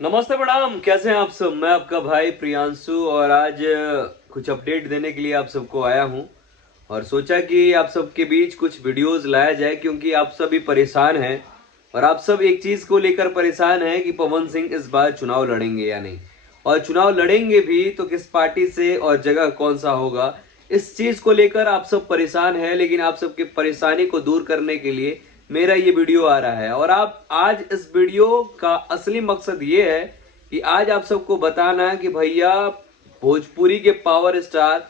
नमस्ते प्रणाम, कैसे हैं आप सब। मैं आपका भाई प्रियांशु और आज कुछ अपडेट देने के लिए आप सबको आया हूं और सोचा कि आप सबके बीच कुछ वीडियोस लाया जाए क्योंकि आप सभी परेशान हैं और आप सब एक चीज को लेकर परेशान हैं कि पवन सिंह इस बार चुनाव लड़ेंगे या नहीं, और चुनाव लड़ेंगे भी तो किस पार्टी से और जगह कौन सा होगा। इस चीज को लेकर आप सब परेशान हैं, लेकिन आप सबकी परेशानी को दूर करने के लिए मेरा ये वीडियो आ रहा है। और आप आज इस वीडियो का असली मकसद ये है कि आज आप सबको बताना है कि भैया भोजपुरी के पावर स्टार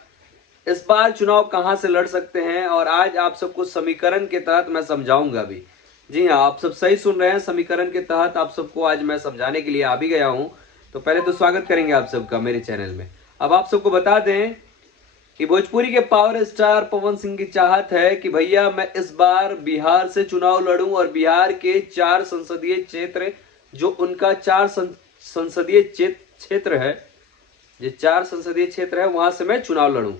इस बार चुनाव कहां से लड़ सकते हैं। और आज आप सबको समीकरण के तहत मैं समझाऊंगा भी। जी हाँ, आप सब सही सुन रहे हैं, समीकरण के तहत आप सबको आज मैं समझाने के लिए आ भी गया हूं। तो पहले तो स्वागत करेंगे आप सबका मेरे चैनल में। अब आप सबको बता दें कि भोजपुरी के पावर स्टार पवन सिंह की चाहत है कि भैया मैं इस बार बिहार से चुनाव लड़ूं और बिहार के 4 संसदीय क्षेत्र, जो उनका 4 संसदीय क्षेत्र है, ये 4 संसदीय क्षेत्र है, वहां से मैं चुनाव लड़ूं।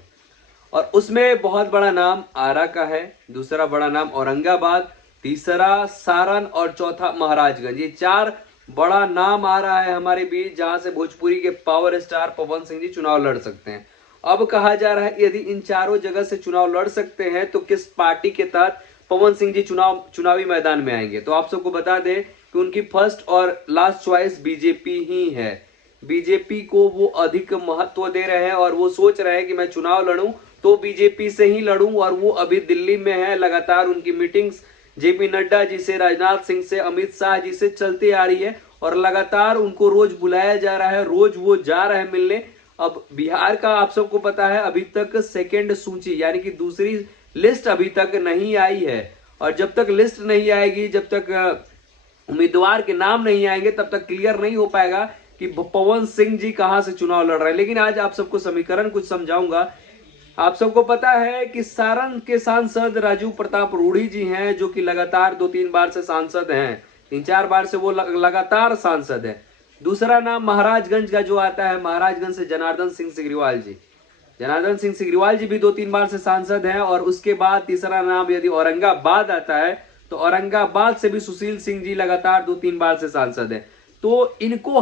और उसमें बहुत बड़ा नाम आरा का है, दूसरा बड़ा नाम औरंगाबाद, तीसरा सारण और चौथा महाराजगंज। ये 4 बड़ा नाम आ रहा है हमारे बीच जहां से भोजपुरी के पावर स्टार पवन सिंह जी चुनाव लड़ सकते हैं। अब कहा जा रहा है यदि इन चारों जगह से चुनाव लड़ सकते हैं तो किस पार्टी के तहत पवन सिंह जी चुनावी मैदान में आएंगे। तो आप सबको बता दें कि उनकी फर्स्ट और लास्ट चॉइस बीजेपी ही है। बीजेपी को वो अधिक महत्व दे रहे हैं और वो सोच रहे हैं कि मैं चुनाव लड़ूं तो बीजेपी से ही लड़ूं। और वो अभी दिल्ली में है, लगातार उनकी मीटिंग्स जेपी नड्डा जी से, राजनाथ सिंह से, अमित शाह जी से चलती आ रही है और लगातार उनको रोज बुलाया जा रहा है, रोज वो जा रहे हैं मिलने। अब बिहार का आप सबको पता है अभी तक सेकेंड सूची यानी कि दूसरी लिस्ट अभी तक नहीं आई है। और जब तक लिस्ट नहीं आएगी, जब तक उम्मीदवार के नाम नहीं आएंगे, तब तक क्लियर नहीं हो पाएगा कि पवन सिंह जी कहां से चुनाव लड़ रहे हैं। लेकिन आज आप सबको समीकरण कुछ समझाऊंगा। आप सबको पता है कि सारण के सांसद राजू प्रताप रूढ़ी जी हैं, जो कि लगातार 2-3 बार से सांसद हैं, 3-4 बार से वो लगातार सांसद है। दूसरा नाम महाराजगंज का जो आता है, महाराजगंज से जनार्दन सिंह सिग्रीवाल जी, जनार्दन सिंह सिग्रीवाल जी भी 2-3 बार से सांसद हैं। और उसके बाद तीसरा नाम यदि औरंगाबाद आता है तो औरंगाबाद से भी सुशील सिंह जी लगातार 2-3 बार से सांसद है। तो इनको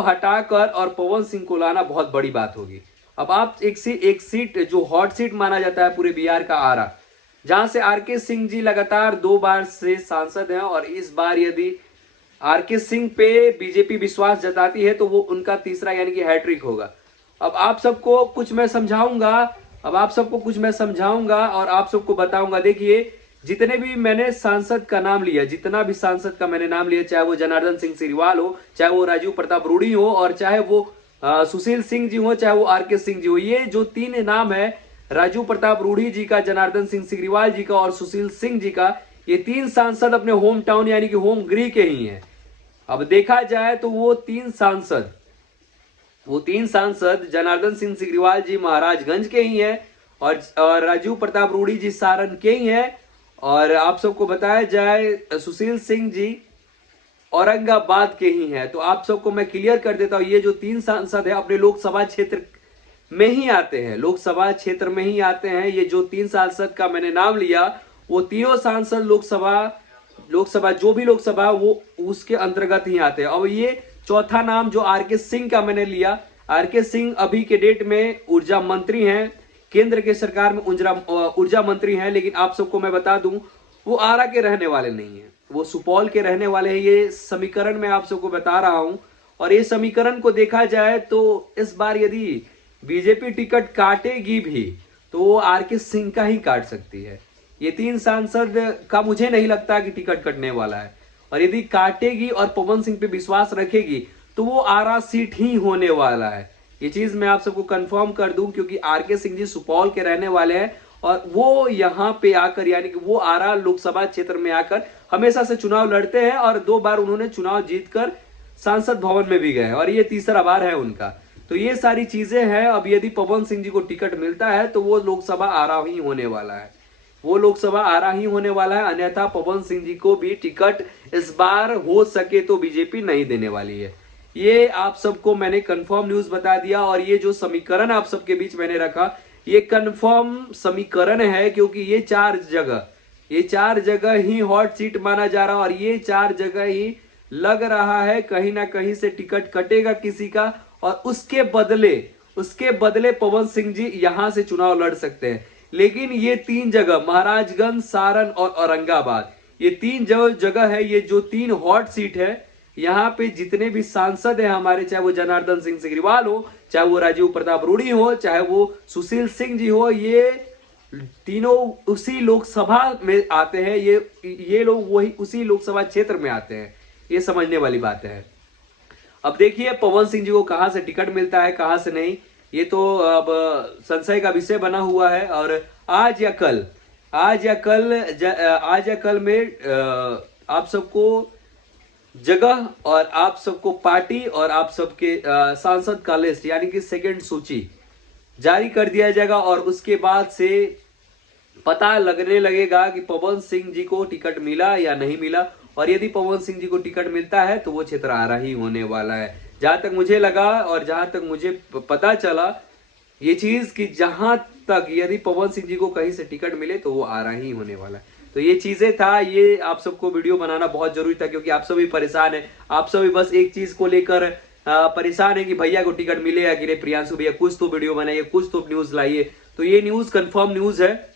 हटाकर और पवन सिंह को लाना बहुत बड़ी बात होगी। अब आप एक सीट जो हॉट सीट माना जाता है पूरे बिहार का, आरा, जहां से आरके सिंह जी लगातार 2 बार से सांसद हैं। और इस बार यदि आरके सिंह पे बीजेपी विश्वास जताती है तो वो उनका तीसरा यानी कि हैट्रिक होगा। अब आप सबको कुछ मैं समझाऊंगा और आप सबको बताऊंगा। देखिए, जितने भी मैंने सांसद का नाम लिया, जितना भी सांसद का मैंने नाम लिया, चाहे वो जनार्दन सिंह सिग्रीवाल हो, चाहे वो राजीव प्रताप रूढ़ी हो, और चाहे वो सुशील सिंह जी हो, चाहे वो आरके सिंह जी हो, ये जो 3 नाम है, राजू प्रताप रूढ़ी जी का, जनार्दन सिंह सिग्रीवाल जी का और सुशील सिंह जी का, ये 3 सांसद अपने होम टाउन यानी कि होम गृह के ही हैं। अब देखा जाए तो वो तीन सांसद जनार्दन सिंह सिग्रीवाल जी महाराजगंज के ही हैं और राजीव प्रताप रूढ़ी जी सारण के ही हैं। और आप सबको बताया जाए सुशील सिंह जी औरंगाबाद के ही हैं। तो आप सबको मैं क्लियर कर देता हूं, ये जो 3 सांसद है अपने लोकसभा क्षेत्र में ही आते हैं, लोकसभा क्षेत्र में ही आते हैं। ये जो 3 सांसद का मैंने नाम लिया, वो तीनों सांसद लोकसभा जो भी लोकसभा वो उसके अंतर्गत ही आते हैं। अब ये चौथा नाम जो आरके सिंह का मैंने लिया, आरके सिंह अभी के डेट में ऊर्जा मंत्री हैं, केंद्र के सरकार में ऊर्जा मंत्री हैं। लेकिन आप सबको मैं बता दूं, वो आरा के रहने वाले नहीं है, वो सुपौल के रहने वाले हैं। ये समीकरण मैं आप सबको बता रहा हूं। और ये समीकरण को देखा जाए तो इस बार यदि बीजेपी टिकट काटेगी भी तो वो आरके सिंह का ही काट सकती है। ये 3 सांसद का मुझे नहीं लगता कि टिकट कटने वाला है। और यदि काटेगी और पवन सिंह पे विश्वास रखेगी तो वो आरा सीट ही होने वाला है। ये चीज मैं आप सबको कंफर्म कर दूं, क्योंकि आरके सिंह जी सुपौल के रहने वाले हैं और वो यहाँ पे आकर यानी कि वो आरा लोकसभा क्षेत्र में आकर हमेशा से चुनाव लड़ते हैं और 2 बार उन्होंने चुनाव जीतकर सांसद भवन में भी गए और ये तीसरा बार है उनका। तो ये सारी चीजें हैं। अब यदि पवन सिंह जी को टिकट मिलता है तो वो लोकसभा आरा ही होने वाला है, अन्यथा पवन सिंह जी को भी टिकट इस बार हो सके तो बीजेपी नहीं देने वाली है। ये आप सबको मैंने कंफर्म न्यूज बता दिया। और ये जो समीकरण आप सबके बीच मैंने रखा, ये कंफर्म समीकरण है, क्योंकि ये 4 जगह ही हॉट सीट माना जा रहा है और ये 4 जगह ही लग रहा है कहीं ना कहीं से टिकट कटेगा किसी का, और उसके बदले पवन सिंह जी यहां से चुनाव लड़ सकते हैं। लेकिन ये 3 जगह, महाराजगंज, सारण और औरंगाबाद, ये 3 जो जगह है, ये जो 3 हॉट सीट है, यहाँ पे जितने भी सांसद हैं हमारे, चाहे वो जनार्दन सिंह सिग्रीवाल हो, चाहे वो राजीव प्रताप रूढ़ी हो, चाहे वो सुशील सिंह जी हो, ये तीनों उसी लोकसभा में आते हैं। ये लोग वही उसी लोकसभा क्षेत्र में आते हैं। ये समझने वाली बात है। अब देखिए पवन सिंह जी को कहां से टिकट मिलता है, कहां से नहीं, ये तो अब संशय का विषय बना हुआ है। और आज या कल में आप सबको जगह और आप सबको पार्टी और आप सबके सांसद का लिस्ट यानी कि सेकंड सूची जारी कर दिया जाएगा, और उसके बाद से पता लगने लगेगा कि पवन सिंह जी को टिकट मिला या नहीं मिला। और यदि पवन सिंह जी को टिकट मिलता है तो वो क्षेत्र आरा ही होने वाला है। जहां तक मुझे लगा और जहां तक मुझे पता चला ये चीज कि जहां तक यदि पवन सिंह जी को कहीं से टिकट मिले तो वो आरा ही होने वाला है। तो ये चीजें था, ये आप सबको वीडियो बनाना बहुत जरूरी था, क्योंकि आप सभी परेशान है। आप सभी बस एक चीज को लेकर परेशान है कि भैया को टिकट मिले या कि नहीं, प्रियांशु भैया कुछ तो वीडियो बनाइए, कुछ तो न्यूज लाइए। तो ये न्यूज कंफर्म न्यूज है,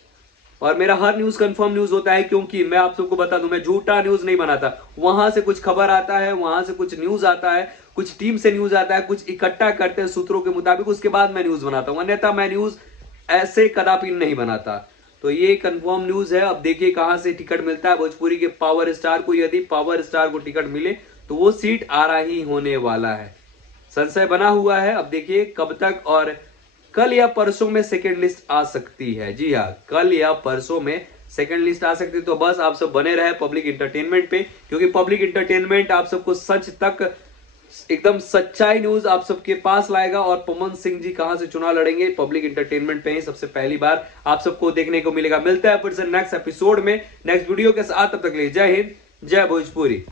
और मेरा हर न्यूज कंफर्म न्यूज होता है, क्योंकि मैं आप सबको बता दूं, मैं झूठा न्यूज नहीं बनाता। वहां से कुछ खबर आता है, वहां से कुछ न्यूज आता है, कुछ टीम से न्यूज आता है, कुछ इकट्ठा करते हैं सूत्रों के मुताबिक, उसके बाद मैं न्यूज बनाता हूं। अन्यथा मैं न्यूज ऐसे कदापि नहीं बनाता। तो ये कंफर्म न्यूज है। अब देखिए कहां से टिकट मिलता है भोजपुरी के पावर स्टार को। यदि पावर स्टार को टिकट मिले तो वो सीट आरा ही होने वाला है, संशय बना हुआ है। अब देखिए कब तक, और कल या परसों में सेकंड लिस्ट आ सकती है। जी हाँ, कल या परसों में सेकंड लिस्ट आ सकती है। तो बस आप सब बने रहे पब्लिक इंटरटेनमेंट पे, क्योंकि पब्लिक इंटरटेनमेंट आप सबको सच तक एकदम सच्चाई न्यूज आप सबके पास लाएगा। और पवन सिंह जी कहां से चुनाव लड़ेंगे, पब्लिक इंटरटेनमेंट पे ही सबसे पहली बार आप सबको देखने को मिलेगा। मिलता है फिर से नेक्स्ट एपिसोड में, नेक्स्ट वीडियो के साथ। तब तक के लिए जय हिंद, जय भोजपुरी।